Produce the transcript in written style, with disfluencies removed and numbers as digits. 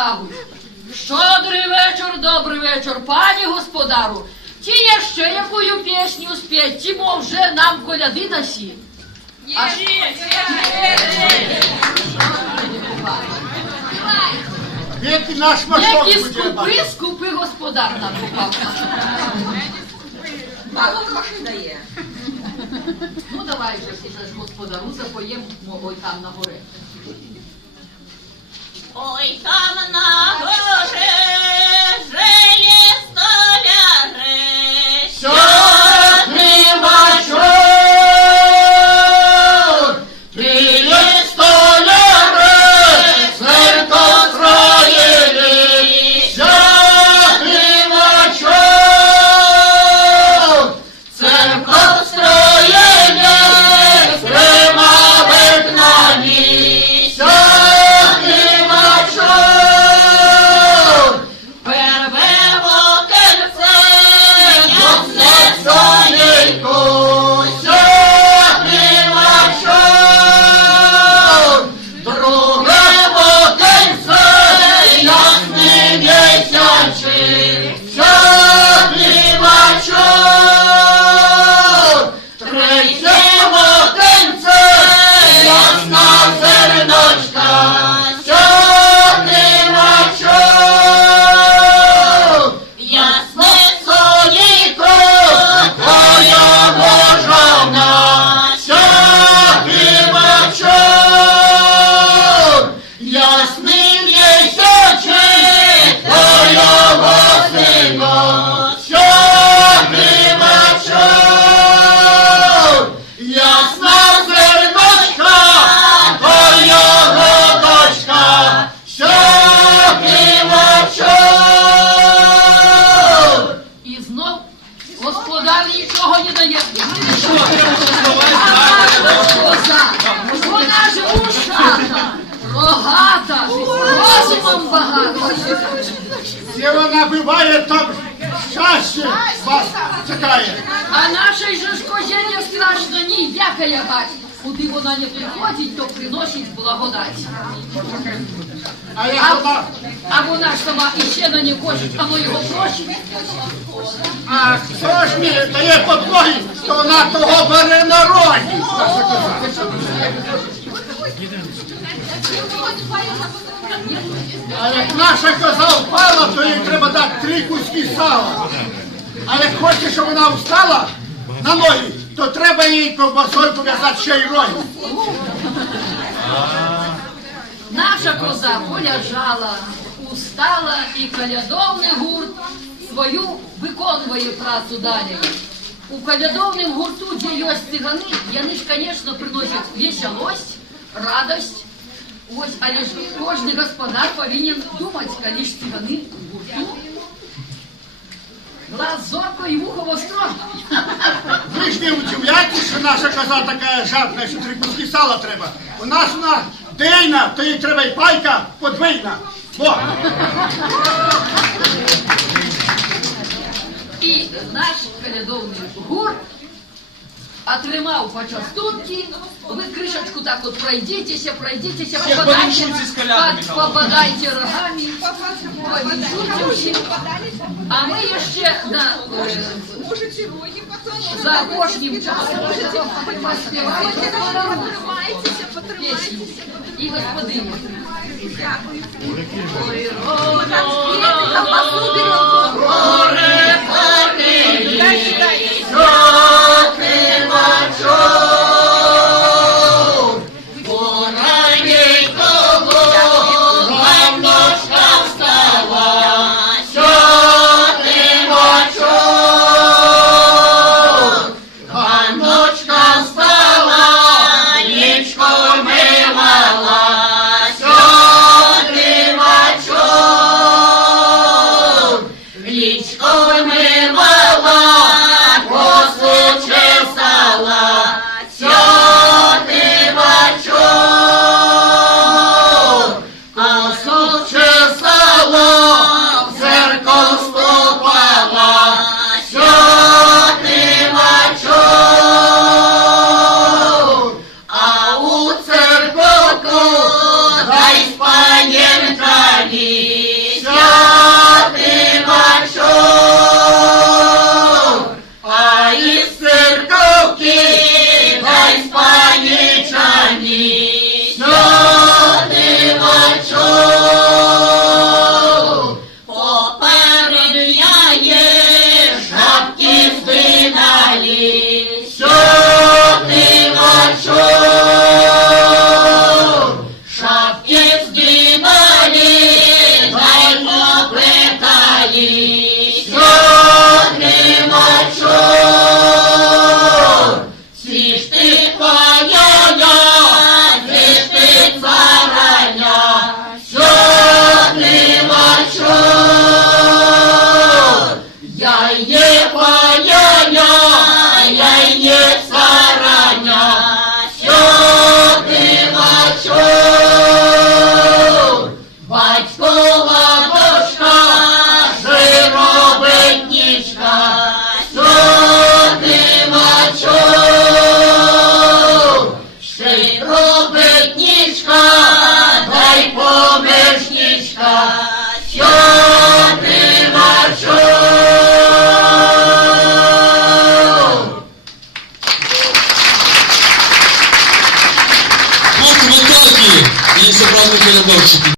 кажуть: щодрий вечір, добрий вечір, пані господару. Ті я ще якую пісню спеть, ті, мов, вже нам коляди дасі. Які скупи господар нам попав. Мало грошей дає. Ну давай же ж господару запоємо, ой, там на горі. Ой, там на горі жили столяри. Чорний мачор, білі столяри, церков строїли. Чорний мачор, церков строїли, Крима вигнані. Чорний мачор, Перве вокерце, ясне сонечко, чорний мачор, друге вокенце, ясний місячий, чорний мачор, третє вокенце, ясна зерночка, чорний мачор, ясне сонечко, твоя божана, чорний мачор, ясний місячий, твоєго сина, чорний мачор, ясна зерночка, твоєго дочка, чорний мачор. І знов господар нічого не дає. Вона ж ушата, рогата, розумом багата. Де вона буває, там щастя вас чекає. А нашій же ж козі не страшно ніяка ягать. Куди вона не приходить, то приносить благодать. А як вона? А вона ж сама іще на не хоче, а ну його просить. А хто ж мені дає подвоги, то вона того бере на рогі. А як наша коза впала, то їй треба дати 3 куски сала. А як хоче, щоб вона встала на ноги, то треба їй ковбасою пов'язати ще й роги. Наша коза полежала, устала, і колядовний гурт свою виконує працю далі. У колядовнім гурту, де є цигани, вони ж, звісно, приносять веселость, радость. Ось, але ж кожен господар повинен думати, коли ж цигани в гурту. Глаз зорко і вухо востро. Ви ж не удивляйтесь, що наша коза така жадна, що 3 куски сала треба. У нас вона дейна, то їй треба і пайка подвійна. О! І наш колядовний гурт отримав почастунки. Ви кришечку так от пройдітеся, попадайте рогами, повіншуйте всі. А ми ще за кожним часом поспіваємо пісню і господині. Ой, Чорний мачор, пораненького ганночка встала. Чорний мачор, ганночка встала, лічко мивала. Чорний мачор, лічко мивала. далі.